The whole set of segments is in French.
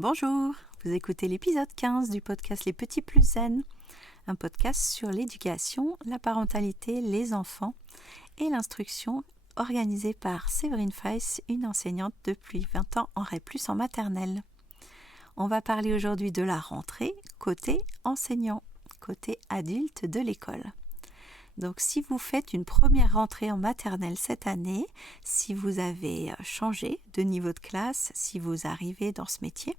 Bonjour, vous écoutez l'épisode 15 du podcast Les Petits Plus Zen, un podcast sur l'éducation, la parentalité, les enfants et l'instruction organisé par Séverine Feiss, une enseignante depuis 20 ans en REP+, en maternelle. On va parler aujourd'hui de la rentrée côté enseignant, côté adulte de l'école. Donc si vous faites une première rentrée en maternelle cette année, si vous avez changé de niveau de classe, si vous arrivez dans ce métier,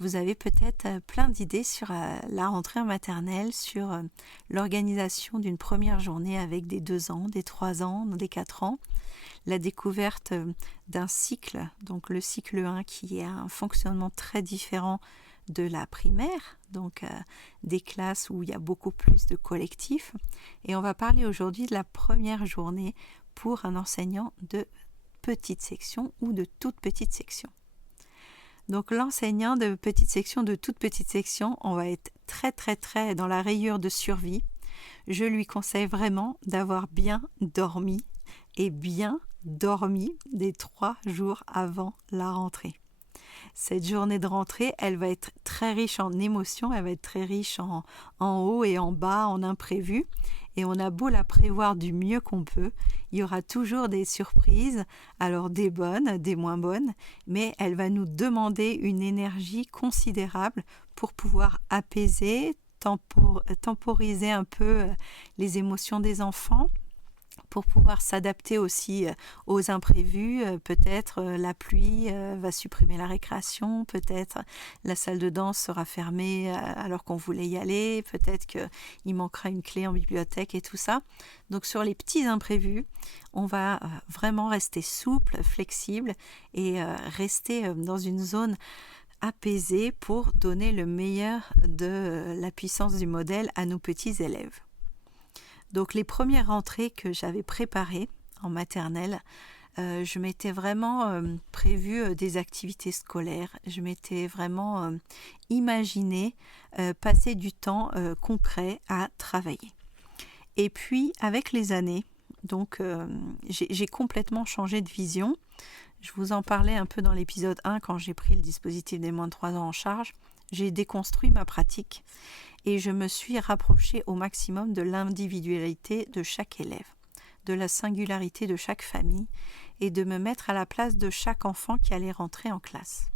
vous avez peut-être plein d'idées sur la rentrée en maternelle, sur l'organisation d'une première journée avec des 2 ans, des 3 ans, des 4 ans, la découverte d'un cycle, donc le cycle 1 qui a un fonctionnement très différent de la primaire, donc des classes où il y a beaucoup plus de collectifs. Et on va parler aujourd'hui de la première journée pour un enseignant de petite section ou de toute petite section. Donc l'enseignant de petite section, de toute petite section, on va être très dans la rayure de survie. Je lui conseille vraiment d'avoir bien dormi et bien dormi des 3 jours avant la rentrée. Cette journée de rentrée, elle va être très riche en émotions, elle va être très riche en haut et en bas, en imprévus. Et on a beau la prévoir du mieux qu'on peut, il y aura toujours des surprises, alors des bonnes, des moins bonnes, mais elle va nous demander une énergie considérable pour pouvoir apaiser, temporiser un peu les émotions des enfants, pour pouvoir s'adapter aussi aux imprévus. Peut-être la pluie va supprimer la récréation, peut-être la salle de danse sera fermée alors qu'on voulait y aller, peut-être qu'il manquera une clé en bibliothèque et tout ça. Donc sur les petits imprévus, on va vraiment rester souple, flexible et rester dans une zone apaisée pour donner le meilleur de la puissance du modèle à nos petits élèves. Donc les premières rentrées que j'avais préparées en maternelle, je m'étais vraiment prévu des activités scolaires, je m'étais vraiment imaginé passer du temps concret à travailler. Et puis avec les années, donc j'ai complètement changé de vision. Je vous en parlais un peu dans l'épisode 1 quand j'ai pris le dispositif des moins de 3 ans en charge. J'ai déconstruit ma pratique et je me suis rapprochée au maximum de l'individualité de chaque élève, de la singularité de chaque famille et de me mettre à la place de chaque enfant qui allait rentrer en classe.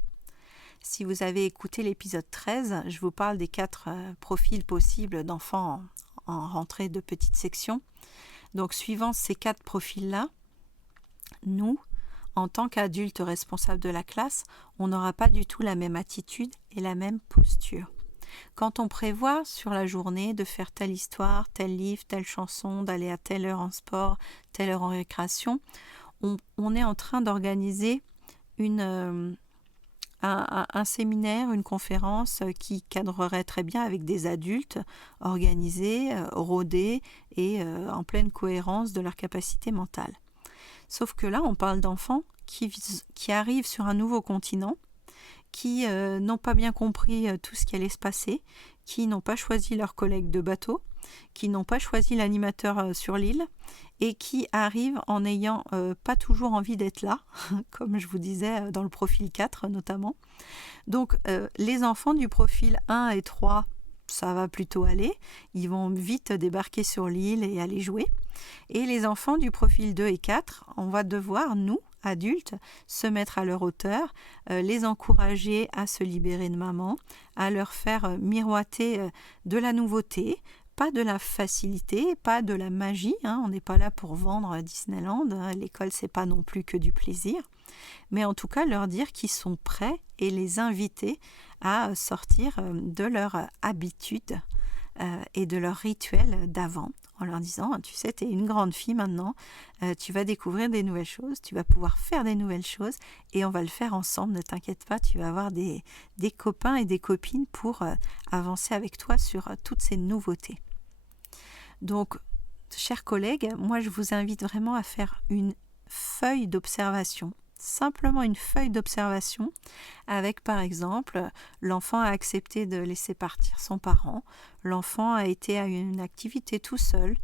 Si vous avez écouté l'épisode 13, je vous parle des 4 profils possibles d'enfants en rentrée de petite section. Donc suivant ces 4 profils-là, nous, en tant qu'adultes responsables de la classe, on n'aura pas du tout la même attitude et la même posture. Quand on prévoit sur la journée de faire telle histoire, tel livre, telle chanson, d'aller à telle heure en sport, telle heure en récréation, on est en train d'organiser un séminaire, une conférence qui cadrerait très bien avec des adultes organisés, rodés et en pleine cohérence de leur capacité mentale. Sauf que là, on parle d'enfants qui arrivent sur un nouveau continent, qui n'ont pas bien compris tout ce qui allait se passer, qui n'ont pas choisi leur collègue de bateau, qui n'ont pas choisi l'animateur sur l'île et qui arrivent en n'ayant pas toujours envie d'être là, comme je vous disais dans le profil 4 notamment. Donc les enfants du profil 1 et 3, ça va plutôt aller, ils vont vite débarquer sur l'île et aller jouer. Et les enfants du profil 2 et 4, on va devoir, nous, adultes, se mettre à leur hauteur, les encourager à se libérer de maman, à leur faire miroiter de la nouveauté, pas de la facilité, pas de la magie, on n'est pas là pour vendre Disneyland, l'école c'est pas non plus que du plaisir, mais en tout cas leur dire qu'ils sont prêts et les inviter à sortir de leur habitude et de leur rituel d'avant, en leur disant, tu sais, tu es une grande fille maintenant, tu vas découvrir des nouvelles choses, tu vas pouvoir faire des nouvelles choses et on va le faire ensemble, ne t'inquiète pas, tu vas avoir des copains et des copines pour avancer avec toi sur toutes ces nouveautés. Donc, chers collègues, moi je vous invite vraiment à faire une feuille d'observation. Simplement une feuille d'observation avec par exemple l'enfant a accepté de laisser partir son parent, l'enfant a été à une activité tout seul,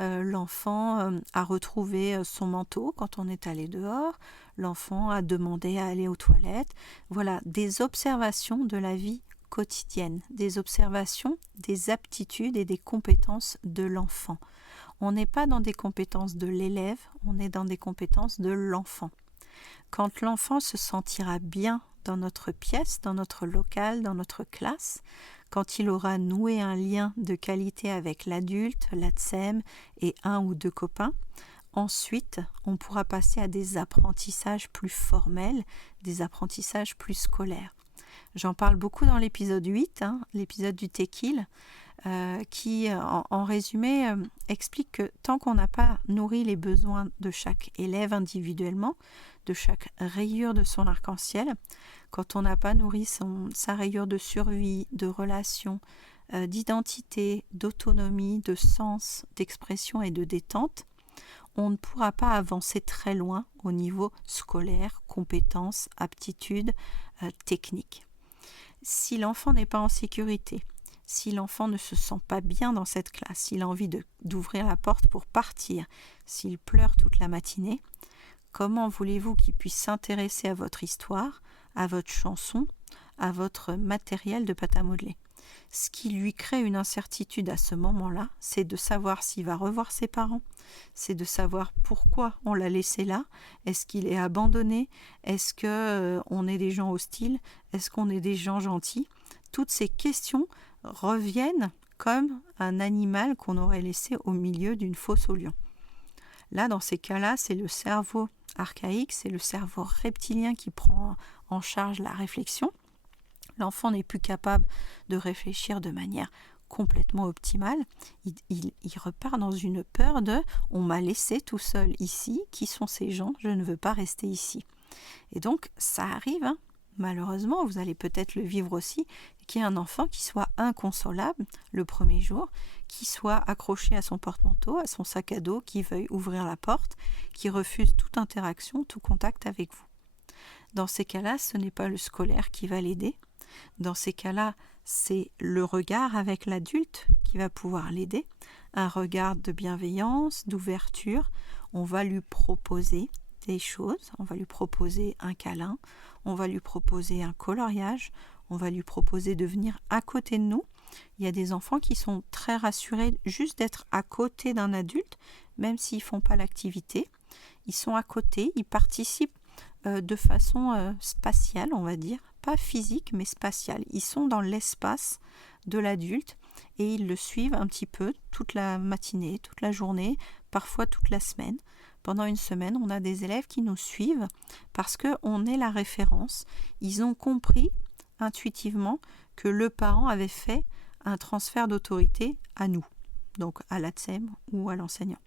l'enfant a retrouvé son manteau quand on est allé dehors, l'enfant a demandé à aller aux toilettes. Voilà, des observations de la vie quotidienne, des observations des aptitudes et des compétences de l'enfant. On n'est pas dans des compétences de l'élève, on est dans des compétences de l'enfant. Quand l'enfant se sentira bien dans notre pièce, dans notre local, dans notre classe, quand il aura noué un lien de qualité avec l'adulte, l'ATSEM et un ou deux copains, ensuite on pourra passer à des apprentissages plus formels, des apprentissages plus scolaires. J'en parle beaucoup dans l'épisode 8, l'épisode du Tekil, qui en résumé explique que tant qu'on n'a pas nourri les besoins de chaque élève individuellement, de chaque rayure de son arc-en-ciel, quand on n'a pas nourri sa rayure de survie, de relation, d'identité, d'autonomie, de sens, d'expression et de détente, on ne pourra pas avancer très loin au niveau scolaire, compétences, aptitudes, techniques. Si l'enfant n'est pas en sécurité, si l'enfant ne se sent pas bien dans cette classe, s'il a envie d'ouvrir la porte pour partir, s'il pleure toute la matinée, comment voulez-vous qu'il puisse s'intéresser à votre histoire, à votre chanson, à votre matériel de pâte à modeler? Ce qui lui crée une incertitude à ce moment-là, c'est de savoir s'il va revoir ses parents, c'est de savoir pourquoi on l'a laissé là, est-ce qu'il est abandonné, est-ce qu'on est des gens hostiles, est-ce qu'on est des gens gentils. Toutes ces questions reviennent comme un animal qu'on aurait laissé au milieu d'une fosse aux lions. Là, dans ces cas-là, c'est le cerveau archaïque, c'est le cerveau reptilien qui prend en charge la réflexion. L'enfant n'est plus capable de réfléchir de manière complètement optimale. Il repart dans une peur de « on m'a laissé tout seul ici, qui sont ces gens, je ne veux pas rester ici ». Et donc, ça arrive, malheureusement, vous allez peut-être le vivre aussi, qu'il y ait un enfant qui soit inconsolable le premier jour, qui soit accroché à son porte-manteau, à son sac à dos, qui veuille ouvrir la porte, qui refuse toute interaction, tout contact avec vous. Dans ces cas-là, ce n'est pas le scolaire qui va l'aider. Dans ces cas-là, c'est le regard avec l'adulte qui va pouvoir l'aider, un regard de bienveillance, d'ouverture. On va lui proposer des choses, on va lui proposer un câlin, on va lui proposer un coloriage, on va lui proposer de venir à côté de nous. Il y a des enfants qui sont très rassurés juste d'être à côté d'un adulte, même s'ils ne font pas l'activité. Ils sont à côté, ils participent de façon spatiale, on va dire, pas physique mais spatiale. Ils sont dans l'espace de l'adulte et ils le suivent un petit peu toute la matinée, toute la journée, parfois toute la semaine. Pendant une semaine, on a des élèves qui nous suivent parce qu'on est la référence. Ils ont compris intuitivement que le parent avait fait un transfert d'autorité à nous, donc à l'ATSEM ou à l'enseignant.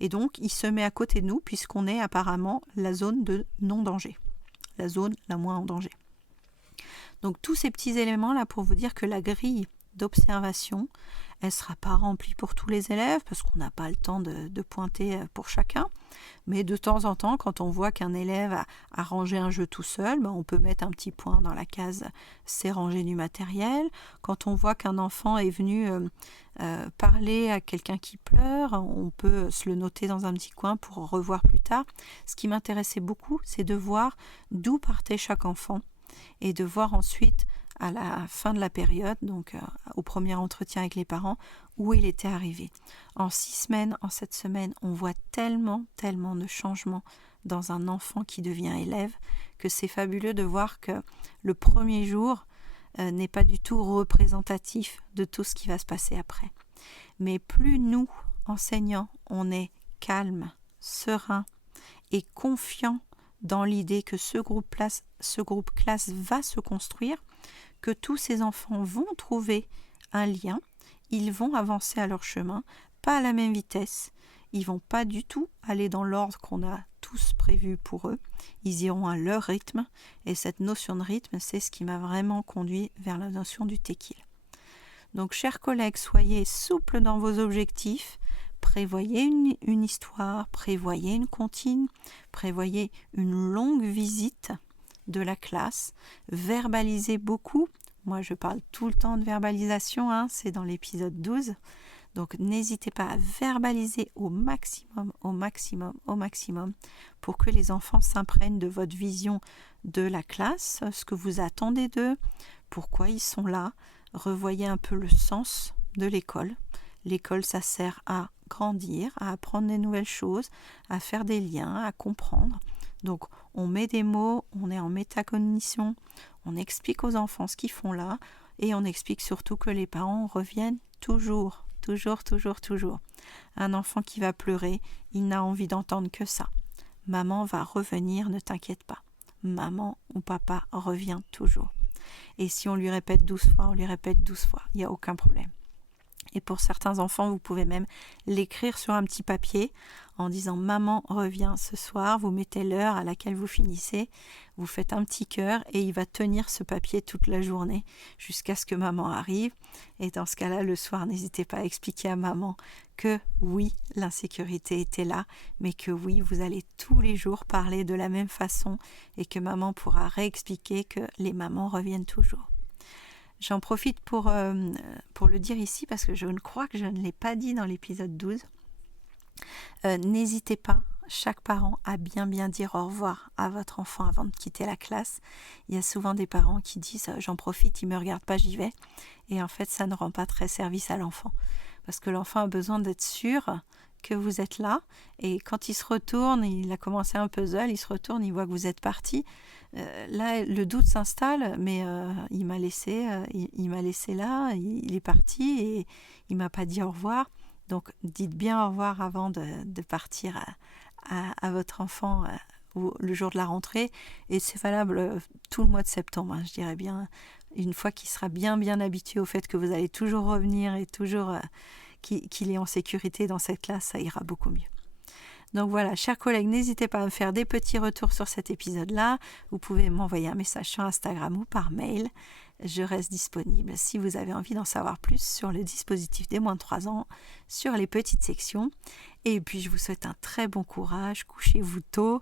Et donc, il se met à côté de nous puisqu'on est apparemment la zone de non-danger, la zone la moins en danger. Donc, tous ces petits éléments-là pour vous dire que la grille d'observation, elle ne sera pas remplie pour tous les élèves parce qu'on n'a pas le temps de pointer pour chacun. Mais de temps en temps, quand on voit qu'un élève a rangé un jeu tout seul, on peut mettre un petit point dans la case « c'est rangé du matériel ». Quand on voit qu'un enfant est venu parler à quelqu'un qui pleure, on peut se le noter dans un petit coin pour revoir plus tard. Ce qui m'intéressait beaucoup, c'est de voir d'où partait chaque enfant et de voir ensuite à la fin de la période, donc au premier entretien avec les parents, où il était arrivé. En 6 semaines, en 7 semaines, on voit tellement de changements dans un enfant qui devient élève que c'est fabuleux de voir que le premier jour n'est pas du tout représentatif de tout ce qui va se passer après. Mais plus nous, enseignants, on est calme, serein et confiant dans l'idée que ce groupe classe va se construire, que tous ces enfants vont trouver un lien, ils vont avancer à leur chemin, pas à la même vitesse, ils vont pas du tout aller dans l'ordre qu'on a tous prévu pour eux, ils iront à leur rythme, et cette notion de rythme, c'est ce qui m'a vraiment conduit vers la notion du Tekil. Donc, chers collègues, soyez souples dans vos objectifs, prévoyez une histoire, prévoyez une comptine, prévoyez une longue visite de la classe, verbalisez beaucoup. Moi, je parle tout le temps de verbalisation, c'est dans l'épisode 12. Donc n'hésitez pas à verbaliser au maximum pour que les enfants s'imprègnent de votre vision de la classe, ce que vous attendez d'eux, pourquoi ils sont là. Revoyez un peu le sens de l'école. L'école, ça sert à grandir, à apprendre des nouvelles choses, à faire des liens, à comprendre. Donc on met des mots, on est en métacognition, on explique aux enfants ce qu'ils font là et on explique surtout que les parents reviennent toujours. Un enfant qui va pleurer, il n'a envie d'entendre que ça. Maman va revenir, ne t'inquiète pas. Maman ou papa revient toujours. Et si on lui répète 12 fois, on lui répète 12 fois. Il n'y a aucun problème. Et pour certains enfants, vous pouvez même l'écrire sur un petit papier en disant « Maman revient ce soir », vous mettez l'heure à laquelle vous finissez, vous faites un petit cœur et il va tenir ce papier toute la journée jusqu'à ce que maman arrive. Et dans ce cas-là, le soir, n'hésitez pas à expliquer à maman que oui, l'insécurité était là, mais que oui, vous allez tous les jours parler de la même façon et que maman pourra réexpliquer que les mamans reviennent toujours. J'en profite pour le dire ici parce que je ne crois que je ne l'ai pas dit dans l'épisode 12. N'hésitez pas, chaque parent, à bien dire au revoir à votre enfant avant de quitter la classe. Il y a souvent des parents qui disent « j'en profite, il ne me regarde pas, j'y vais ». Et en fait, ça ne rend pas très service à l'enfant. Parce que l'enfant a besoin d'être sûr que vous êtes là. Et quand il se retourne, il a commencé un puzzle, il se retourne, il voit que vous êtes parti. Là, le doute s'installe, mais il m'a laissé là, il est parti et il m'a pas dit au revoir. Donc, dites bien au revoir avant de partir à votre enfant le jour de la rentrée. Et c'est valable tout le mois de septembre, je dirais bien. Une fois qu'il sera bien habitué au fait que vous allez toujours revenir et toujours qu'il est en sécurité dans cette classe, ça ira beaucoup mieux. Donc voilà, chers collègues, n'hésitez pas à me faire des petits retours sur cet épisode-là. Vous pouvez m'envoyer un message sur Instagram ou par mail. Je reste disponible si vous avez envie d'en savoir plus sur le dispositif des moins de 3 ans, sur les petites sections. Et puis je vous souhaite un très bon courage, couchez-vous tôt,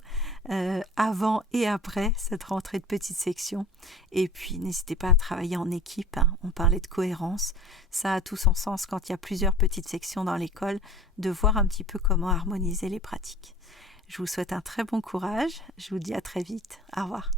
avant et après cette rentrée de petites sections. Et puis n'hésitez pas à travailler en équipe, on parlait de cohérence, ça a tout son sens quand il y a plusieurs petites sections dans l'école, de voir un petit peu comment harmoniser les pratiques. Je vous souhaite un très bon courage, je vous dis à très vite, au revoir.